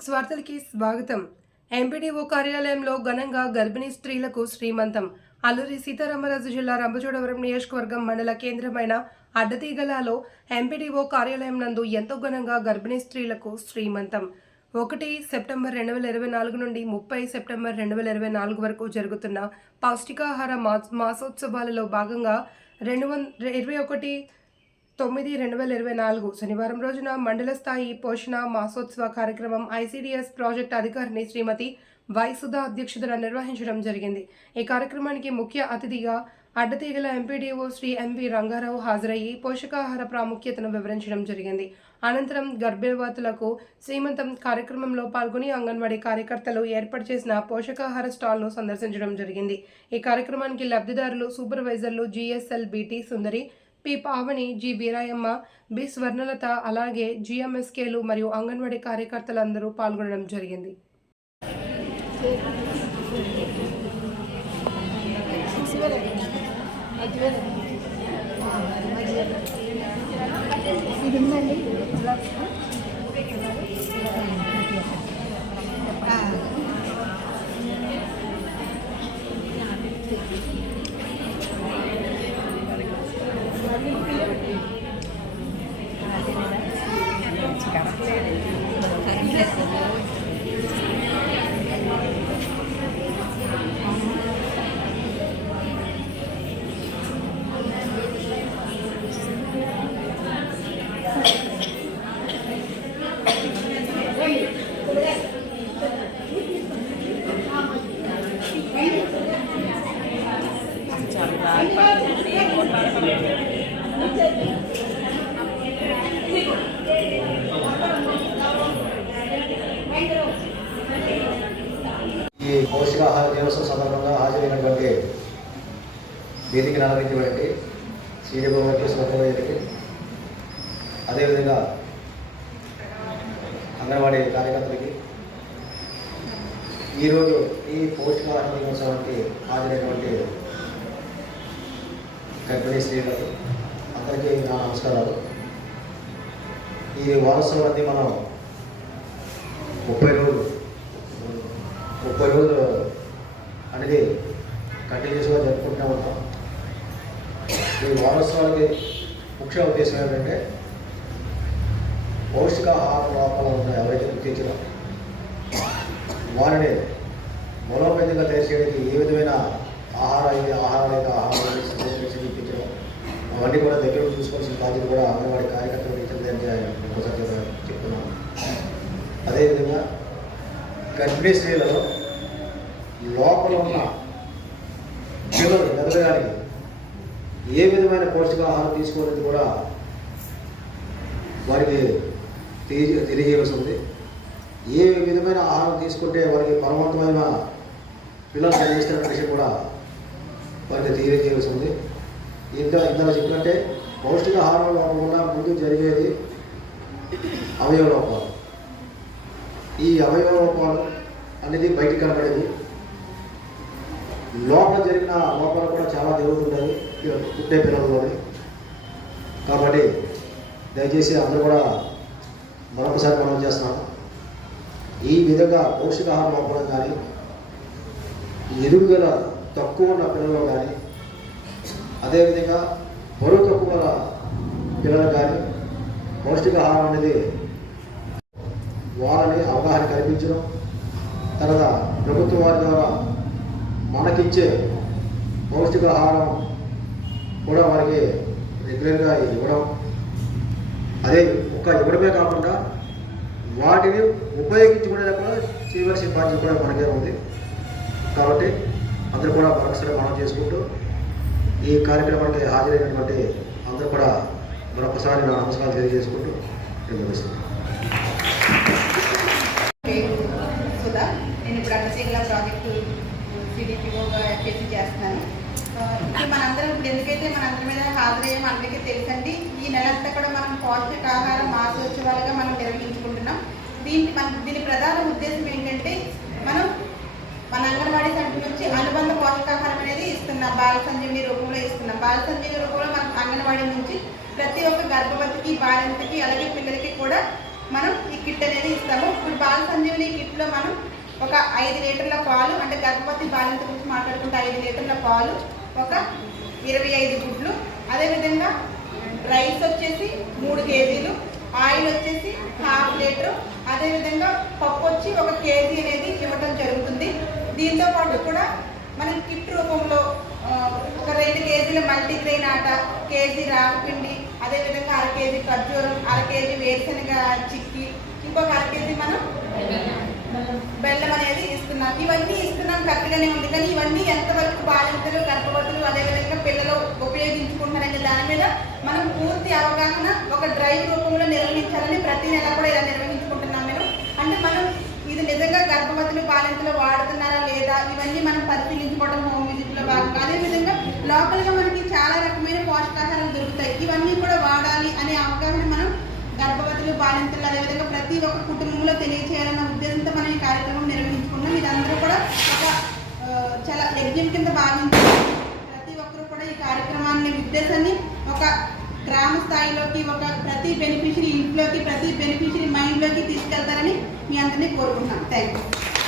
Six వార్తలకి స్వాగతం. MPDO కార్యాలయంలో ఘనంగా గర్భిణీ స్త్రీలకు శ్రీమంతం. అల్లూరి సీతారామరాజు జిల్లా రంపచోడవరం నియోజకవర్గం మండల కేంద్రమైన అడ్డతీగలలో ఎంపీడీఓ కార్యాలయం నందు ఎంతో ఘనంగా గర్భిణీ స్త్రీలకు శ్రీమంతం. ఒకటి సెప్టెంబర్ రెండు వేల ఇరవై నాలుగు నుండి ముప్పై సెప్టెంబర్ రెండు వేల ఇరవై నాలుగు వరకు జరుగుతున్న పౌష్టికాహార మాసోత్సవాలలో భాగంగా రెండు వంద ఇరవై ఒకటి తొమ్మిది రెండు వేల ఇరవై నాలుగు శనివారం రోజున మండల స్థాయి పోషణ మాసోత్సవ కార్యక్రమం ఐసీడీఎస్ ప్రాజెక్ట్ అధికారిని శ్రీమతి వైసుధా అధ్యక్షతన నిర్వహించడం జరిగింది. ఈ కార్యక్రమానికి ముఖ్య అతిథిగా అడ్డతీగల ఎంపీడీఓ శ్రీ ఎంవి రంగారావు హాజరయ్యి పోషకాహార ప్రాముఖ్యతను వివరించడం జరిగింది. అనంతరం గర్భవతులకు శ్రీమంతం కార్యక్రమంలో పాల్గొని అంగన్వాడీ కార్యకర్తలు ఏర్పాటు చేసిన పోషకాహార స్టాల్ను సందర్శించడం జరిగింది. ఈ కార్యక్రమానికి లబ్ధిదారులు సూపర్వైజర్లు GSL BT Sundari P. Pavani G. Veerayamma B. Swarnalatha అలాగే జిఎంఎస్కేలు మరియు అంగన్వాడీ కార్యకర్తలందరూ పాల్గొనడం జరిగింది. ఇది ఉందండి ఈ పౌష్టికాహార దినోత్సవం సందర్భంగా హాజరైనటువంటి వేదికను అలంకరించబడి సీడీఓ గారికి అదేవిధంగా అంగన్వాడీ కార్యకర్తలకి. ఈరోజు ఈ పౌష్టికాహార దినోత్సవానికి హాజరైనటువంటి గర్భిణీ స్త్రీలకు అందరికీ నా నమస్కారాలు. ఈ వారోత్సవాన్ని మనం ముప్పై రోజులు ముప్పై రోజులు అనేది కంటిన్యూస్గా జరుపుకుంటూ ఉంటాం. ఈ వారోత్సవానికి ముఖ్య ఉద్దేశం ఏంటంటే పౌష్టికాహార లోపాలు ఉన్నాయి ఎవరైతే గుర్తించడం వారిని బలోపేతంగా తయారు చేయడానికి ఏ విధమైన ఆహార ఇది ఆహారాలు ఆహారాలు చూపించడం అవన్నీ కూడా దగ్గర చూసుకోవాల్సిన బాధ్యత కూడా అంగన్వాడీ కార్యకర్తలు ఒకసారి చెప్తున్నాను అదేవిధంగా గర్భిణీ స్త్రీలలో లోపల ఉన్న పిల్లలు ఎదగడానికి ఏ విధమైన పౌష్టికాహారం తీసుకోవాలని కూడా వారికి తెలియ తెలియజేయవలసి ఉంది ఏ విధమైన ఆహారం తీసుకుంటే వారికి బలవంతమైన పిల్లలు కలిగిస్తున్న విషయం కూడా వారికి తెలియజేయవలసి ఉంది ఇంత ఇందులో చెప్పినట్టే పౌష్టికాహారం లోపకుండా ముందు జరిగేది అవయవ లోపాలు. ఈ అవయవ లోపాలు అనేది బయటికి కనబడేది లోపల జరిగిన లోపల కూడా చాలా జరుగుతుంటాయి పుట్టే పిల్లల్లోని కాబట్టి దయచేసి అందరూ కూడా మరొకసారి మనం చేస్తున్నాం? ఈ విధంగా పౌష్టికాహార లోపడం కానీ ఎదుగుదల తక్కువ ఉన్న పిల్లలు కానీ అదేవిధంగా బరువు తక్కువ పిల్లలు కానీ పౌష్టికాహారం అనేది వాళ్ళని అవగాహన కల్పించడం తర్వాత ప్రభుత్వం వారి ద్వారా మనకిచ్చే పౌష్టికాహారం కూడా వారికి రెగ్యులర్గా ఇవ్వడం. అదే ఒక ఇవ్వడమే కాకుండా వాటిని ఉపయోగించుకునే కూడా చేయవలసిన బాధ్యత కూడా మనకే ఉంది. కాబట్టి అందరూ కూడా మరొకసారి మనం చేసుకుంటూ ఈ కార్యక్రమానికి హాజరైనటువంటి అందరూ కూడా మరొకసారి నా నమస్కారాలు తెలియజేసుకుంటూ నిర్వహిస్తున్నాను మనందరం ఇప్పుడు మనందరి మీద హాజరయ్యే అందరికీ తెలుసండి. ఈ నెలంతా కూడా మనం పౌష్టికాహార మాసోత్సవాలుగా మనం నిర్వహించుకుంటున్నాం. దీని మన దీని ప్రధాన ఉద్దేశం ఏంటంటే మనం మన అంగన్వాడీ సెంటర్ నుంచి అనుబంధ పోషకాహారం అనేది ఇస్తున్నాం. బాల సంజీవిని రూపంలో ఇస్తున్నాం. బాల సంజీవిని రూపంలో మన అంగన్వాడీ నుంచి ప్రతి ఒక్క గర్భవతికి బాలింతకి అలాగే పిల్లలకి కూడా మనం ఈ కిట్ అనేది ఇస్తాము. ఇప్పుడు బాల సంజీవిని కిట్లో మనం ఒక ఐదు లీటర్ల పాలు అంటే గర్భవతి బాలింత గురించి మాట్లాడుకుంటే ఐదు లీటర్ల పాలు ఒక ఇరవై ఐదు గుడ్లు. అదేవిధంగా రైస్ వచ్చేసి మూడు కేజీలు ఆయిల్ వచ్చేసి హాఫ్ లీటర్. అదేవిధంగా పప్పు వచ్చి ఒక కేజీ అనేది ఇవ్వడం జరుగుతుంది. దీంతో పాటు కూడా మనం కిట్ రూపంలో ఒక రెండు కేజీల మల్టీగ్రెయిన్ ఆట కేజీ రాగిపిండి అదేవిధంగా అర కేజీ ఖర్జూరం అర కేజీ వేరుశనగ చిక్కి ఇంకొక అర కేజీ మనం బెల్లం అనేది ఇస్తున్నాం ఇవన్నీ ఇస్తున్నాం కరెక్ట్గానే ఉంది. కానీ ఇవన్నీ ఎంతవరకు బాలింతలు గర్భవతులు అదేవిధంగా పిల్లలు ఉపయోగించుకుంటారనే దాని మీద మనం పూర్తి అవగాహన ఒక డ్రైవ్ రూపంలో నిర్వహించాలని ప్రతి నెల కూడా ఇలా నిర్వహించుకుంటున్నాం మేము. అంటే మనం ఇది నిజంగా గర్భవతులు బాలింతలు వాడుతున్నారా లేదా ఇవన్నీ మనం పరిశీలించుకోవడం హోమ్ విజిట్లో భాగంగా. అదేవిధంగా లోకల్గా మనకి చాలా రకమైన పోషకాహారాలు దొరుకుతాయి. ఇవన్నీ కూడా వాడాలి అనే అవగాహన మనం గర్భవతులు బాలింతలు అదేవిధంగా ప్రతి ఒక్క కుటుంబంలో తెలియచేయాలన్న ఉద్దేశంతో మనం ఈ కార్యక్రమం నిర్వహించుకున్నాం. ఇదందరూ కూడా ఒక చాలా యజ్ఞం కింద భావించాలి ప్రతి ఒక్కరు కూడా ఈ కార్యక్రమాన్ని ఉద్దేశాన్ని ఒక గ్రామ స్థాయిలోకి ఒక ప్రతి బెనిఫిషరీ ఇంట్లోకి ప్రతి బెనిఫిషరీ మైండ్లోకి తీసుకెళ్తారని మీ అందరినీ కోరుకుంటున్నాను థ్యాంక్ యూ